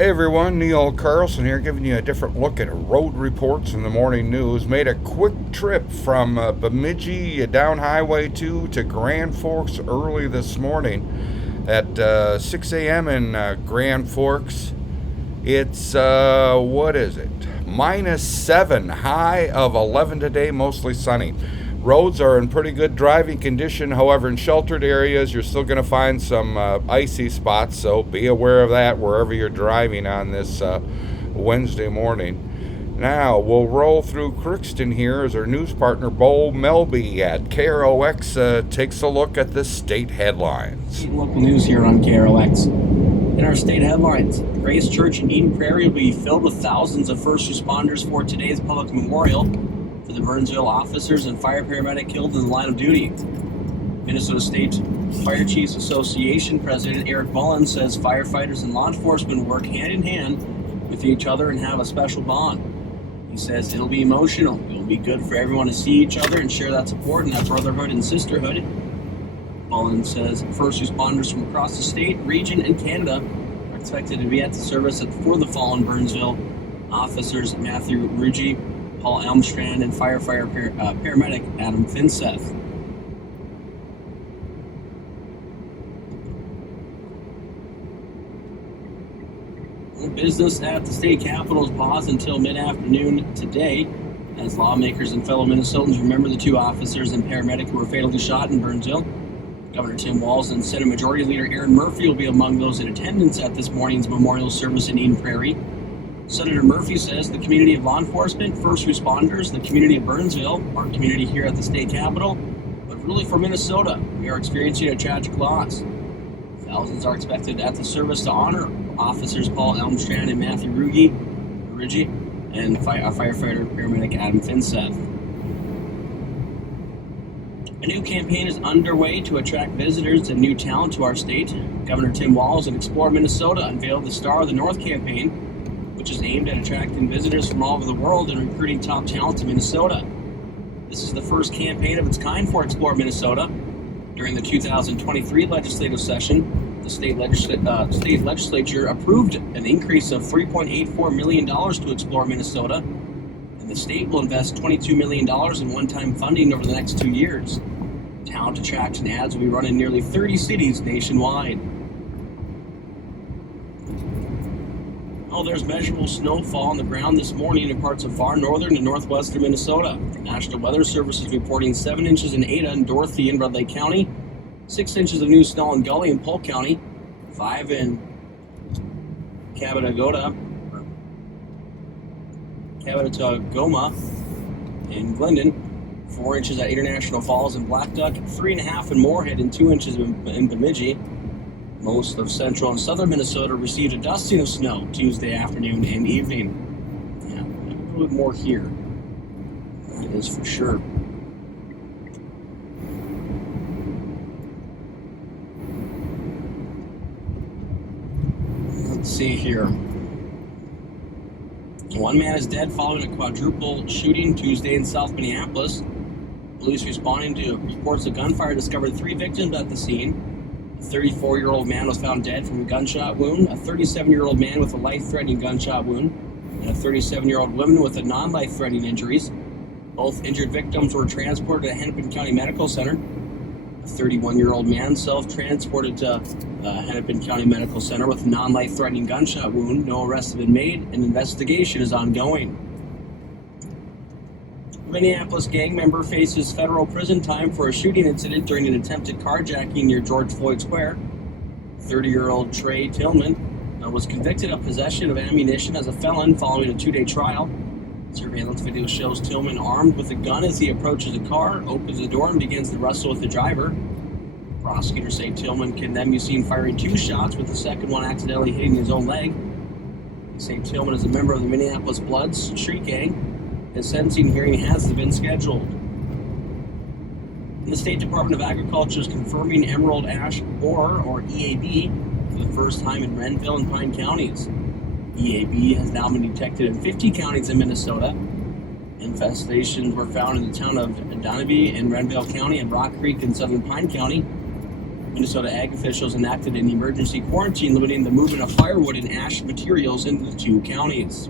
Hey everyone, Neil Carlson here, giving you a different look at road reports in the morning news. Made a quick trip from Bemidji down Highway 2 to Grand Forks early this morning at 6 a.m. in Grand Forks. It's, what is it? -7, high of 11 today, mostly sunny. Roads are in pretty good driving condition. However, in sheltered areas, you're still going to find some icy spots, so be aware of that wherever you're driving on this Wednesday morning. Now, we'll roll through Crookston here as our news partner, Bo Melby at KROX, takes a look at the state headlines. Local news here on KROX. In our state headlines, Grace Church in Eden Prairie will be filled with thousands of first responders for today's public memorial for the Burnsville officers and fire paramedic killed in the line of duty. Minnesota State Fire Chiefs Association President Eric Mullen says firefighters and law enforcement work hand in hand with each other and have a special bond. He says it'll be emotional. It'll be good for everyone to see each other and share that support and that brotherhood and sisterhood. Mullen says first responders from across the state, region, and Canada are expected to be at the service for the fallen Burnsville officers Matthew Ruggie, Paul Elmstrand, and paramedic Adam Finseth. Business at the state capitol is paused until mid-afternoon today as lawmakers and fellow Minnesotans remember the two officers and paramedic who were fatally shot in Burnsville. Governor Tim Walz and Senate Majority Leader Aaron Murphy will be among those in attendance at this morning's memorial service in Eden Prairie. Senator Murphy says the community of law enforcement, first responders, the community of Burnsville, our community here at the state capitol, but really for Minnesota, we are experiencing a tragic loss. Thousands are expected at the service to honor officers Paul Elmstrand and Matthew Ruggie, and firefighter paramedic Adam Finseth. A new campaign is underway to attract visitors and new talent to our state. Governor Tim Walz and Explore Minnesota unveiled the Star of the North campaign, which is aimed at attracting visitors from all over the world and recruiting top talent to Minnesota. This is the first campaign of its kind for Explore Minnesota. During the 2023 legislative session, the state legislature approved an increase of $3.84 million to Explore Minnesota, and the state will invest $22 million in one-time funding over the next 2 years. Talent attraction ads will be run in nearly 30 cities nationwide. There's measurable snowfall on the ground this morning in parts of far northern and northwestern Minnesota. The National Weather Service is reporting 7 inches in Ada and Dorothy in Red Lake County, 6 inches of new snow in Gully and Polk County, 5 in Cabotagoma in Glendon, 4 inches at International Falls and Black Duck, 3.5 in Moorhead, and 2 inches in Bemidji. Most of central and southern Minnesota received a dusting of snow Tuesday afternoon and evening. Yeah, a little bit more here. That is for sure. Let's see here. One man is dead following a quadruple shooting Tuesday in South Minneapolis. Police responding to reports of gunfire discovered 3 victims at the scene. A 34-year-old man was found dead from a gunshot wound, a 37-year-old man with a life-threatening gunshot wound, and a 37-year-old woman with a non-life-threatening injuries. Both injured victims were transported to Hennepin County Medical Center. A 31-year-old man self-transported to Hennepin County Medical Center with a non-life-threatening gunshot wound. No arrests have been made, and investigation is ongoing. A Minneapolis gang member faces federal prison time for a shooting incident during an attempted carjacking near George Floyd Square. 30-year-old Trey Tillman was convicted of possession of ammunition as a felon following a 2-day trial. Surveillance video shows Tillman armed with a gun as he approaches a car, opens the door, and begins to wrestle with the driver. Prosecutors say Tillman can then be seen firing 2 shots, with the second one accidentally hitting his own leg. They say Tillman is a member of the Minneapolis Bloods street gang. His sentencing hearing has been scheduled. And the State Department of Agriculture is confirming emerald ash borer, or EAB, for the first time in Renville and Pine counties. EAB has now been detected in 50 counties in Minnesota. Infestations were found in the town of Donabie in Renville County and Rock Creek in southern Pine County. Minnesota ag officials enacted an emergency quarantine limiting the movement of firewood and ash materials into the two counties.